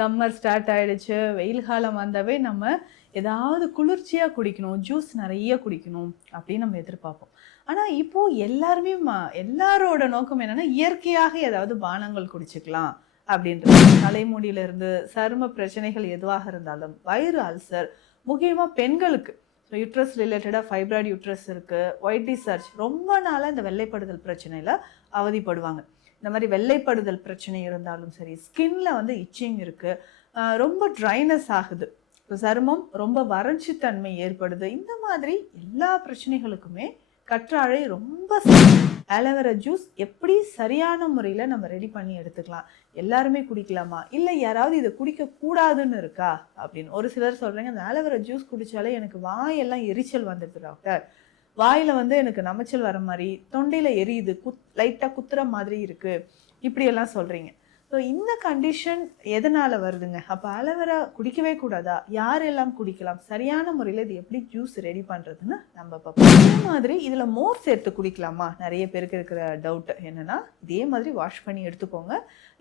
Summer start ஆயிடுச்சு. வெயில் காலம் வந்தாவே நம்ம ஏதாவது குளிர்ச்சியா குடிக்கணும், ஜூஸ் நெறைய குடிக்கணும் அப்படின்னு நம்ம எதிர்பார்ப்போம். ஆனா இப்போ எல்லாருமே எல்லாரோட நோக்கம் என்னன்னா, இயற்கையாக ஏதாவது பானங்கள் குடிச்சுக்கலாம் அப்படின்றது. தலைமுடியிலிருந்து சரும பிரச்சனைகள் எதுவாக இருந்தாலும், வயிறு அல்சர், முக்கியமா பெண்களுக்கு யூட்ரஸ் ரிலேட்டடா ஃபைப்ராய்டு யூட்ரஸ் இருக்கு, ஒயிட் டிஸ்சார்ஜ் ரொம்ப நாளா இந்த வெள்ளைப்படுதல் பிரச்சனையில அவதிப்படுவாங்க. இந்த மாதிரி வெள்ளைப்படுதல் பிரச்சனை இருந்தாலும் சரி, ஸ்கின்ல வந்து இச்சிங் இருக்கு, ரொம்ப ட்ரைனஸ் ஆகுது, சருமம் ரொம்ப வறட்சி தன்மை ஏற்படுது. இந்த மாதிரி எல்லா பிரச்சனைகளுக்குமே கற்றாழை ரொம்ப ஆலோவேரா ஜூஸ் எப்படி சரியான முறையில் நம்ம ரெடி பண்ணி எடுத்துக்கலாம். எல்லாருமே குடிக்கலாமா, இல்லை யாராவது இதை குடிக்க கூடாதுன்னு இருக்கா அப்படின்னு ஒரு சிலர் சொல்றாங்க. அந்த ஆலோவேரா ஜூஸ் குடிச்சாலே எனக்கு வாயெல்லாம் எரிச்சல் வந்துடுது டாக்டர், வாயில வந்து எனக்கு நமைச்சல் வர மாதிரி, தொண்டையில எரியுது, லைட்டா குத்துற மாதிரி இருக்கு, இப்படியெல்லாம் சொல்றீங்க. ஸோ இந்த கண்டிஷன் எதனால வருதுங்க? அப்போ ஆலோவேரா குடிக்கவே கூடாதா? யாரெல்லாம் குடிக்கலாம்? சரியான முறையில் இது எப்படி ஜூஸ் ரெடி பண்ணுறதுன்னு நம்ம பார்ப்போம். இதே மாதிரி இதில் மோர் சேர்த்து குடிக்கலாமா? நிறைய பேருக்கு இருக்கிற டவுட் என்னென்னா, இதே மாதிரி வாஷ் பண்ணி எடுத்துக்கோங்க.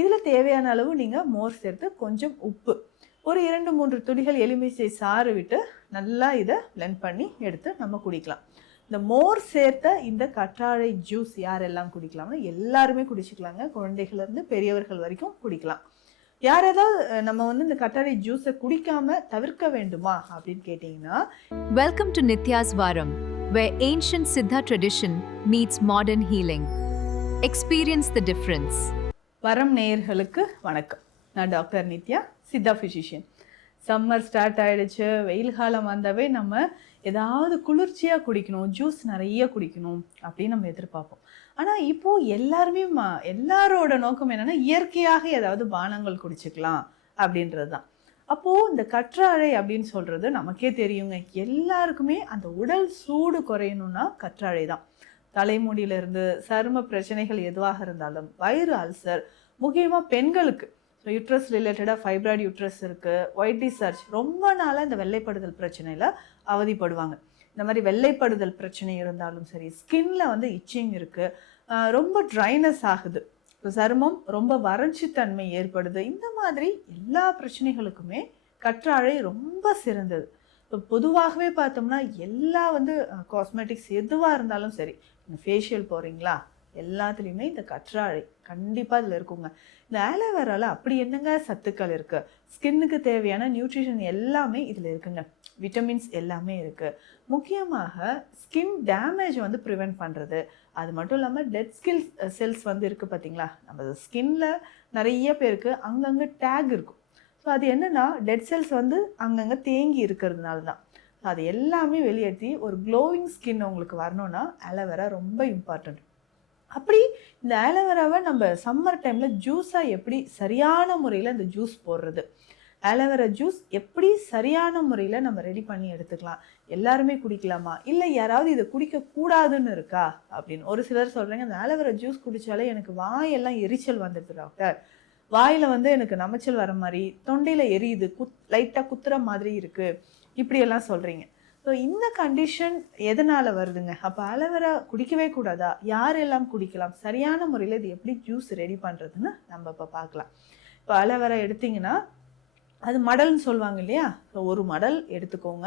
இதில் தேவையான அளவு நீங்கள் மோர் சேர்த்து கொஞ்சம் உப்பு, ஒரு 2-3 துளிகள் எலுமிச்சை சாறு விட்டு நல்லா இதை பிளெண்ட் பண்ணி எடுத்து நம்ம குடிக்கலாம். இந்த மோர் சேர்த்த இந்த கற்றாழை ஜூஸ் யாரெல்லாம் குடிக்கலாம்னா எல்லாருமே குடிச்சிக்கலாங்க. குழந்தைகள்லேருந்து பெரியவர்கள் வரைக்கும் குடிக்கலாம். யார் ஏதாவது நம்ம வந்து இந்த கற்றாழை ஜூஸை குடிக்காம தவிர்க்க வேண்டுமா அப்படின்னு கேட்டிங்கன்னா, வெல்கம் டு நித்யாஸ் வாரம், where ancient Siddha tradition meets modern healing. Experience the difference. வரம் நேயர்களுக்கு வணக்கம். நான் doctor Nithya, Siddha physician. Summer start ஆயிடுச்சு. வெயில் காலம் வந்தாவே நம்ம ஏதாவது குளிர்ச்சியாக குடிக்கணும், ஜூஸ் நிறைய குடிக்கணும் அப்படின்னு நம்ம எதிர்பார்ப்போம். ஆனால் இப்போது எல்லாருமே எல்லாரோட நோக்கம் என்னென்னா, இயற்கையாக ஏதாவது பானங்கள் குடிச்சுக்கலாம் அப்படின்றது தான். அப்போது இந்த கற்றாழை அப்படின்னு சொல்கிறது நமக்கே தெரியுங்க. எல்லாருக்குமே அந்த உடல் சூடு குறையணும்னா கற்றாழை தான். தலைமுடியிலிருந்து சரும பிரச்சனைகள் எதுவாக இருந்தாலும், வயிறு அல்சர், முக்கியமாக பெண்களுக்கு யூட்ரஸ் ரிலேட்டடாக ஃபைப்ராய்டு யூட்ரஸ் இருக்குது, ஒயிட் டிஸ்சார்ஜ் ரொம்ப நாளாக இந்த வெள்ளைப்படுதல் பிரச்சனையில் அவதிப்படுவாங்க. இந்த மாதிரி வெள்ளைப்படுதல் பிரச்சனை இருந்தாலும் சரி, ஸ்கின்ல வந்து இச்சிங் இருக்குது, ரொம்ப ட்ரைனஸ் ஆகுது, சருமம் ரொம்ப வறட்சி தன்மை ஏற்படுது. இந்த மாதிரி எல்லா பிரச்சனைகளுக்குமே கற்றாழை ரொம்ப சிறந்தது. இப்போ பொதுவாகவே பார்த்தோம்னா எல்லா வந்து காஸ்மெட்டிக்ஸ் எதுவாக இருந்தாலும் சரி, ஃபேஷியல் போகிறீங்களா, எல்லாத்துலேயுமே இந்த கற்றாழை கண்டிப்பாக இதில் இருக்குங்க. இந்த ஆலோவேராவில் அப்படி என்னங்க சத்துக்கள் இருக்குது, ஸ்கின்னுக்கு தேவையான நியூட்ரிஷன் எல்லாமே இதில் இருக்குங்க. விட்டமின்ஸ் எல்லாமே இருக்குது. முக்கியமாக ஸ்கின் டேமேஜ் வந்து ப்ரிவெண்ட் பண்ணுறது. அது மட்டும் இல்லாமல் டெட் செல்ஸ் வந்து இருக்குது பார்த்தீங்களா, நம்ம ஸ்கின்ல நிறைய பேருக்கு அங்கங்கே டேக் இருக்கும். ஸோ அது என்னென்னா, டெட் செல்ஸ் வந்து அங்கங்கே தேங்கி இருக்கிறதுனால தான். அது எல்லாமே வெளியேற்றி ஒரு க்ளோவிங் ஸ்கின் உங்களுக்கு வரணும்னா ஆலோவேரா ரொம்ப இம்பார்ட்டண்ட். அப்படி இந்த ஆலோவேராவை நம்ம சம்மர் டைமில் ஜூஸாக எப்படி சரியான முறையில் இந்த ஜூஸ் போடுறது, ஆலோவேரா ஜூஸ் எப்படி சரியான முறையில் நம்ம ரெடி பண்ணி எடுத்துக்கலாம். எல்லாருமே குடிக்கலாமா, இல்லை யாராவது இதை குடிக்க கூடாதுன்னு இருக்கா அப்படின்னு ஒரு சிலர் சொல்கிறாங்க. அந்த ஆலோவேரா ஜூஸ் குடித்தாலே எனக்கு வாயெல்லாம் எரிச்சல் வந்துடுது டாக்டர், வாயில் வந்து எனக்கு நமைச்சல் வர மாதிரி, தொண்டையில் எரியுது, லைட்டாக குத்துற மாதிரி இருக்குது, இப்படியெல்லாம் சொல்கிறீங்க. ஸோ இந்த கண்டிஷன் எதனால் வருதுங்க? அப்போ ஆலோவேரா குடிக்கவே கூடாதா? யாரெல்லாம் குடிக்கலாம்? சரியான முறையில் இது எப்படி ஜூஸ் ரெடி பண்ணுறதுன்னு நம்ம இப்போ பார்க்கலாம். இப்போ ஆலோவேரா எடுத்திங்கன்னா அது மடல்னு சொல்லுவாங்க இல்லையா, ஸோ ஒரு மடல் எடுத்துக்கோங்க.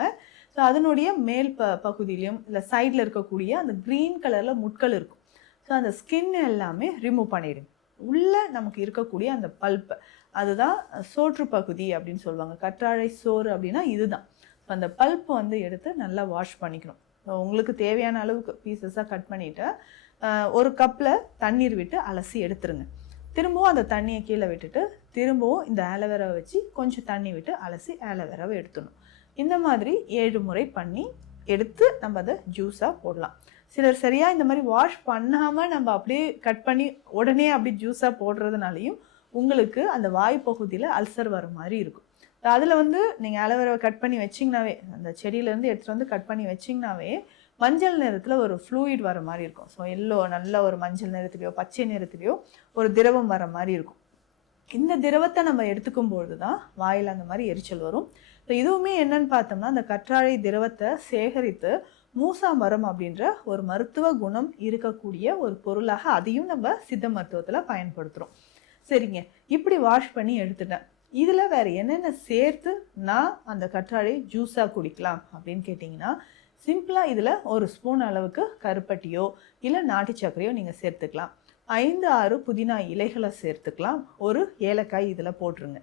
ஸோ அதனுடைய மேல் பகுதியிலையும் இல்லை சைடில் இருக்கக்கூடிய அந்த க்ரீன் கலரில் முட்கள் இருக்கும். ஸோ அந்த ஸ்கின் எல்லாமே ரிமூவ் பண்ணிடுங்க. உள்ளே நமக்கு இருக்கக்கூடிய அந்த பல்ப், அதுதான் சோற்று பகுதி அப்படின்னு சொல்லுவாங்க. கற்றாழை சோறு அப்படின்னா இதுதான். அந்த பல்ப் வந்து எடுத்து நல்லா வாஷ் பண்ணிக்கணும். உங்களுக்கு தேவையான அளவுக்கு பீசஸாக கட் பண்ணிவிட்டு ஒரு கப்பில் தண்ணீர் விட்டு அலசி எடுத்துருங்க. திரும்பவும் அந்த தண்ணியை கீழே விட்டுட்டு திரும்பவும் இந்த ஆலோவேராவை வச்சு கொஞ்சம் தண்ணி விட்டு அலசி ஆலோவேராவை எடுத்துடணும். இந்த மாதிரி 7 முறை பண்ணி எடுத்து நம்ம அதை ஜூஸாக போடலாம். சிலர் சரியாக இந்த மாதிரி வாஷ் பண்ணாமல் நம்ம அப்படியே கட் பண்ணி உடனே அப்படி ஜூஸாக போடுறதுனாலையும் உங்களுக்கு அந்த வாய் பகுதியில் அல்சர் வர மாதிரி இருக்கும். அதில் வந்து நீங்கள் ஆலோவேராவை கட் பண்ணி வச்சிங்கனாவே, அந்த செடியிலேருந்து எடுத்துகிட்டு வந்து கட் பண்ணி வச்சிங்கனாவே மஞ்சள் நிறத்தில் ஒரு ஃப்ளூயிட் வர மாதிரி இருக்கும். ஸோ எல்லோ, நல்ல ஒரு மஞ்சள் நிறத்துலையோ பச்சை நிறத்துலையோ ஒரு திரவம் வர மாதிரி இருக்கும். இந்த திரவத்தை நம்ம எடுத்துக்கும்பொழுது தான் வாயில் அந்த மாதிரி எரிச்சல் வரும். ஸோ இதுவுமே என்னன்னு பார்த்தோம்னா, அந்த கற்றாழை திரவத்தை சேகரித்து மூசா மரம் அப்படின்ற ஒரு மருத்துவ குணம் இருக்கக்கூடிய ஒரு பொருளாக அதையும் நம்ம சித்த மருத்துவத்தில் பயன்படுத்துகிறோம். சரிங்க, இப்படி வாஷ் பண்ணி எடுத்துட்டேன். இதில் வேறு என்னென்ன சேர்த்து நான் அந்த கற்றாழை ஜூஸாக குடிக்கலாம் அப்படின்னு கேட்டிங்கன்னா, சிம்பிளாக இதில் ஒரு ஸ்பூன் அளவுக்கு கருப்பட்டியோ இல்லை நாட்டு சர்க்கரையோ நீங்கள் சேர்த்துக்கலாம். 5-6 புதினா இலைகளை சேர்த்துக்கலாம். ஒரு ஏலக்காய் இதில் போட்டுருங்க.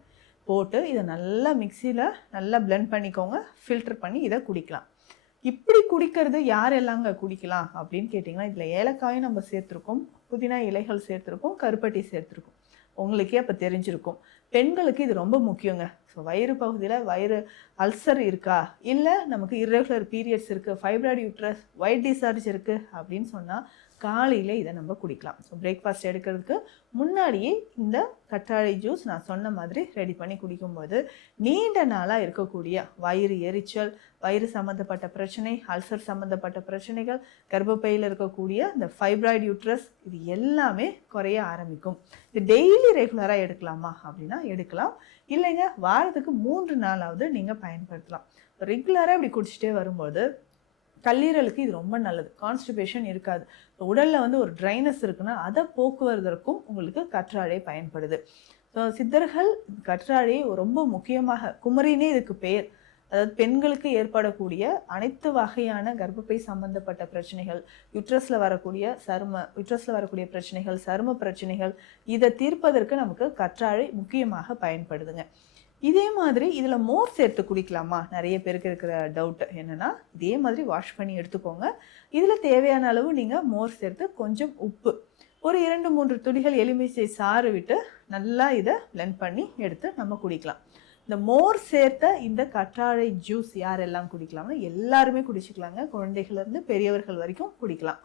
போட்டு இதை நல்லா மிக்சியில் நல்லா பிளெண்ட் பண்ணிக்கோங்க. ஃபில்டர் பண்ணி இதை குடிக்கலாம். இப்படி குடிக்கிறது யாரெல்லாங்க குடிக்கலாம் அப்படின்னு கேட்டிங்கன்னா, இதில் ஏலக்காயும் நம்ம சேர்த்துருக்கோம், புதினா இலைகள் சேர்த்துருக்கோம், கருப்பட்டி சேர்த்துருக்கோம். உங்களுக்கே அப்போ தெரிஞ்சிருக்கும். பெண்களுக்கு இது ரொம்ப முக்கியங்க. ஸோ வயிறு பகுதியில் வயிறு அல்சர் இருக்கா, இல்லை நமக்கு இர்ரெகுலர் பீரியட்ஸ் இருக்குது, ஃபைப்ராய்டு யூட்ரஸ், ஒயிட் டிஸ்சார்ஜ் இருக்குது அப்படின்னு சொன்னால் காலையில் இதை நம்ம குடிக்கலாம். ஸோ பிரேக்ஃபாஸ்ட் எடுக்கிறதுக்கு முன்னாடியே இந்த கற்றாழை ஜூஸ் நான் சொன்ன மாதிரி ரெடி பண்ணி குடிக்கும்போது நீண்ட நாளாக இருக்கக்கூடிய வயிறு எரிச்சல், வயிறு சம்மந்தப்பட்ட பிரச்சனை, அல்சர் சம்மந்தப்பட்ட பிரச்சனைகள், கர்ப்பப்பையில் இருக்கக்கூடிய இந்த ஃபைப்ராய்டு யூட்ரஸ், இது எல்லாமே குறைய ஆரம்பிக்கும். இது டெய்லி ரெகுலராக எடுக்கலாமா அப்படின்னா எடுக்கலாம். இல்லைங்க, வாரத்துக்கு 3 நாளாவது நீங்கள் பயன்படுத்தலாம். ரெகுலராக இப்படி குடிச்சிட்டே வரும்போது கல்லீரலுக்கு இது ரொம்ப நல்லது. கான்ஸ்டிபேஷன் இருக்காது. உடலில் வந்து ஒரு ட்ரைனஸ் இருக்குன்னா அதை போக்குவதற்கும் உங்களுக்கு கற்றாழை பயன்படுது. ஸோ சித்தர்கள் கற்றாழை ரொம்ப முக்கியமாக, குமரினே இதுக்கு பெயர். அதாவது பெண்களுக்கு ஏற்படக்கூடிய அனைத்து வகையான கர்ப்பப்பை சம்பந்தப்பட்ட பிரச்சனைகள், யுட்ரஸில் வரக்கூடிய பிரச்சனைகள், சரும பிரச்சனைகள், இதை தீர்ப்பதற்கு நமக்கு கற்றாழை முக்கியமாக பயன்படுதுங்க. இதே மாதிரி இதில் மோர் சேர்த்து குடிக்கலாமா, நிறைய பேருக்கு இருக்கிற டவுட் என்னென்னா, இதே மாதிரி வாஷ் பண்ணி எடுத்துக்கோங்க. இதில் தேவையான அளவு நீங்கள் மோர் சேர்த்து கொஞ்சம் உப்பு, ஒரு 2-3 துளிகள் எலுமிச்சை சாறு விட்டு நல்லா இதை பிளெண்ட் பண்ணி எடுத்து நம்ம குடிக்கலாம். இந்த மோர் சேர்த்த இந்த கற்றாழை ஜூஸ் யாரெல்லாம் குடிக்கலாம்னா எல்லாருமே குடிச்சிக்கலாங்க. குழந்தைகள்லேருந்து பெரியவர்கள் வரைக்கும் குடிக்கலாம்.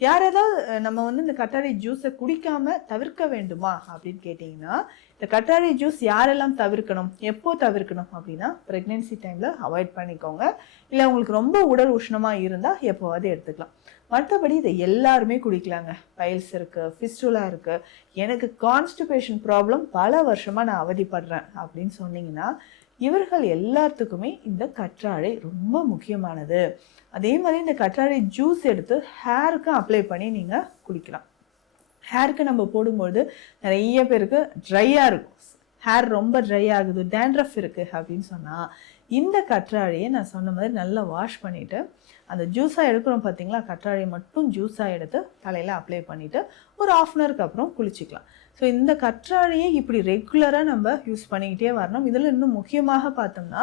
யாராவது நம்ம வந்து இந்த கற்றாழை ஜூஸை குடிக்காம தவிர்க்க வேண்டுமா அப்படின்னு கேட்டிங்கன்னா, இந்த கற்றாழை ஜூஸ் யாரெல்லாம் தவிர்க்கணும், எப்போ தவிர்க்கணும் அப்படின்னா, ப்ரெக்னென்சி டைமில் அவாய்ட் பண்ணிக்கோங்க. இல்லை உங்களுக்கு ரொம்ப உடல் உஷ்ணமாக இருந்தால் எப்போவாது எடுத்துக்கலாம். மற்றபடி இதை எல்லாருமே குடிக்கலாங்க. பைல்ஸ் இருக்குது, ஃபிஸ்டுலா இருக்குது, எனக்கு கான்ஸ்டிபேஷன் ப்ராப்ளம் பல வருஷமாக நான் அவதிப்படுறேன் அப்படின்னு சொன்னீங்கன்னா, இவர்கள் எல்லாத்துக்குமே இந்த கற்றாழை ரொம்ப முக்கியமானது. அதே மாதிரி இந்த கற்றாழை ஜூஸ் எடுத்து ஹேருக்கு அப்ளை பண்ணி நீங்கள் குளிக்கலாம். ஹேருக்கு நம்ம போடும்பொழுது நிறைய பேருக்கு ட்ரையாக இருக்கும், ஹேர் ரொம்ப ட்ரை ஆகுது, டேண்ட்ரஃப் இருக்குது அப்படின்னு சொன்னால் இந்த கற்றாழையை நான் சொன்ன மாதிரி நல்லா வாஷ் பண்ணிவிட்டு அந்த ஜூஸாக எடுக்கிறோம் பார்த்தீங்களா, கற்றாழையை மட்டும் ஜூஸாக எடுத்து தலையில் அப்ளை பண்ணிவிட்டு ஒரு 1/2 அன் ஹவருக்கு அப்புறம் குளிச்சிக்கலாம். ஸோ இந்த கற்றாழையை இப்படி ரெகுலராக நம்ம யூஸ் பண்ணிக்கிட்டே வரணும். இதில் இன்னும் முக்கியமாக பார்த்தோம்னா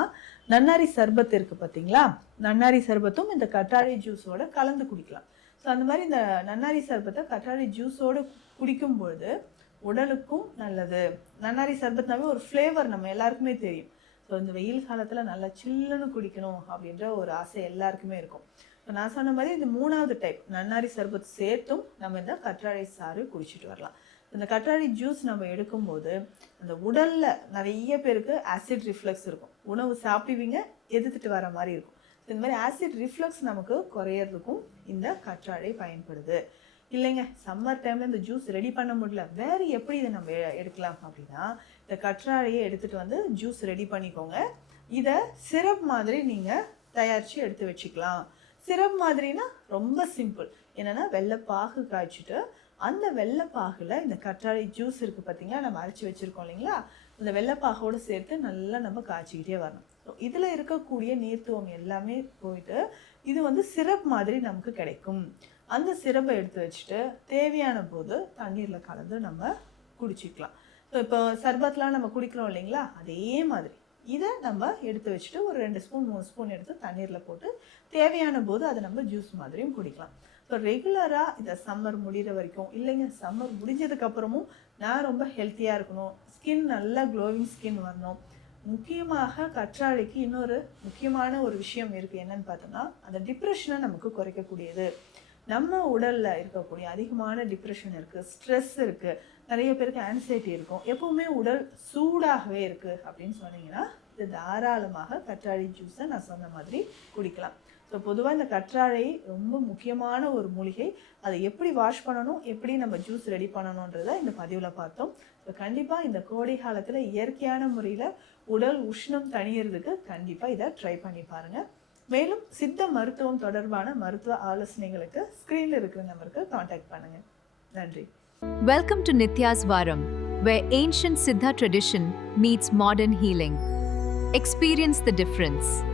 நன்னாரி சர்பத் இருக்குது பார்த்தீங்களா, நன்னாரி சர்பத்தும் இந்த கற்றாழை ஜூஸோடு கலந்து குடிக்கலாம். ஸோ அந்த மாதிரி இந்த நன்னாரி சர்பத்தை கற்றாழை ஜூஸோடு குடிக்கும்பொழுது உடலுக்கும் நல்லது. நன்னாரி சர்பத்னாவே ஒரு ஃப்ளேவர் நம்ம எல்லாருக்குமே தெரியும். ஸோ இந்த வெயில் காலத்தில் நல்லா சில்லுன்னு குடிக்கணும் அப்படின்ற ஒரு ஆசை எல்லாருக்குமே இருக்கும். இப்போ நான் சொன்ன மாதிரி இந்த 3வது டைப் நன்னாரி சர்பத் சேர்த்தும் நம்ம இந்த கற்றாழை சாறு குடிச்சிட்டு வரலாம். இந்த கற்றாழை ஜூஸ் நம்ம எடுக்கும்போது அந்த உடலில் நிறைய பேருக்கு ஆசிட் ரிஃப்ளக்ஸ் இருக்கும். உணவு சாப்பிடுவீங்க, எதிர்த்துட்டு வர மாதிரி இருக்கும். இந்த மாதிரி ஆசிட் ரிஃப்ளக்ஸ் நமக்கு குறையிறதுக்கும் இந்த கற்றாழை பயன்படுது. இல்லைங்க, சம்மர் டைமில் இந்த ஜூஸ் ரெடி பண்ண முடியல, வேறு எப்படி இதை நம்ம எடுக்கலாம் அப்படின்னா, இந்த கற்றாழையை எடுத்துகிட்டு வந்து ஜூஸ் ரெடி பண்ணிக்கோங்க. இதை சிரப் மாதிரி நீங்கள் தயாரித்து எடுத்து வச்சுக்கலாம். சிரப் மாதிரினா ரொம்ப சிம்பிள். என்னென்னா வெள்ளைப்பாகு காய்ச்சிட்டு அந்த வெள்ளைப்பாகில் இந்த கற்றாழை ஜூஸ் இருக்குது பார்த்தீங்களா, நம்ம அரைச்சி வச்சுருக்கோம் இல்லைங்களா, இந்த வெள்ளைப்பாகோடு சேர்த்து நல்லா நம்ம காய்ச்சிக்கிட்டே வரணும். ஸோ இதில் இருக்கக்கூடிய நீர்த்துவம் எல்லாமே போயிட்டு இது வந்து சிரப் மாதிரி நமக்கு கிடைக்கும். அந்த சிரப்பை எடுத்து வச்சுட்டு தேவையான போது தண்ணீரில் கலந்து நம்ம குடிச்சிக்கலாம். ஸோ இப்போ சர்பத்லாம் நம்ம குடிக்கிறோம் இல்லைங்களா, அதே மாதிரி இதை நம்ம எடுத்து வச்சுட்டு ஒரு 2 ஸ்பூன் 3 ஸ்பூன் எடுத்து தண்ணீரில் போட்டு தேவையான போது அதை நம்ம ஜூஸ் மாதிரியும் குடிக்கலாம். ஸோ ரெகுலராக இதை சம்மர் முடிகிற வரைக்கும், இல்லைங்க சம்மர் முடிஞ்சதுக்கப்புறமும் நான் ரொம்ப ஹெல்த்தியாக இருக்கணும், ஸ்கின் நல்லா க்ளோவிங் ஸ்கின் வரணும். முக்கியமாக கற்றாழைக்கு இன்னொரு முக்கியமான ஒரு விஷயம் இருக்குது. என்னன்னு பார்த்தோம்னா, அந்த டிப்ரெஷனை நமக்கு குறைக்கக்கூடியது. நம்ம உடலில் இருக்கக்கூடிய அதிகமான டிப்ரெஷன் இருக்குது, ஸ்ட்ரெஸ் இருக்குது, நிறைய பேருக்கு ஆன்சைட்டி இருக்கும், எப்போவுமே உடல் சூடாகவே இருக்குது அப்படின்னு சொன்னீங்கன்னா இது தாராளமாக கற்றாழை ஜூஸை நான் சொன்ன மாதிரி குடிக்கலாம். ஸோ பொதுவாக இந்த கற்றாழை ரொம்ப முக்கியமான ஒரு மூலிகை. அதை எப்படி வாஷ் பண்ணணும், எப்படி நம்ம ஜூஸ் ரெடி பண்ணணுன்றதை இந்த பதிவில் பார்த்தோம். ஸோ கண்டிப்பாக இந்த கோடை காலத்தில் இயற்கையான முறையில் உடல் உஷ்ணம் தணியறதுக்கு கண்டிப்பாக இதை ட்ரை பண்ணி பாருங்கள். மேலும் சித்த மருத்துவம் தொடர்பான மருத்துவ ஆலோசனைகளுக்கு ஸ்க்ரீனில் இருக்கிற நம்பருக்கு காண்டாக்ட் பண்ணுங்கள். நன்றி. Welcome to Nitya's Varam, where ancient Siddha tradition meets modern healing. Experience the difference.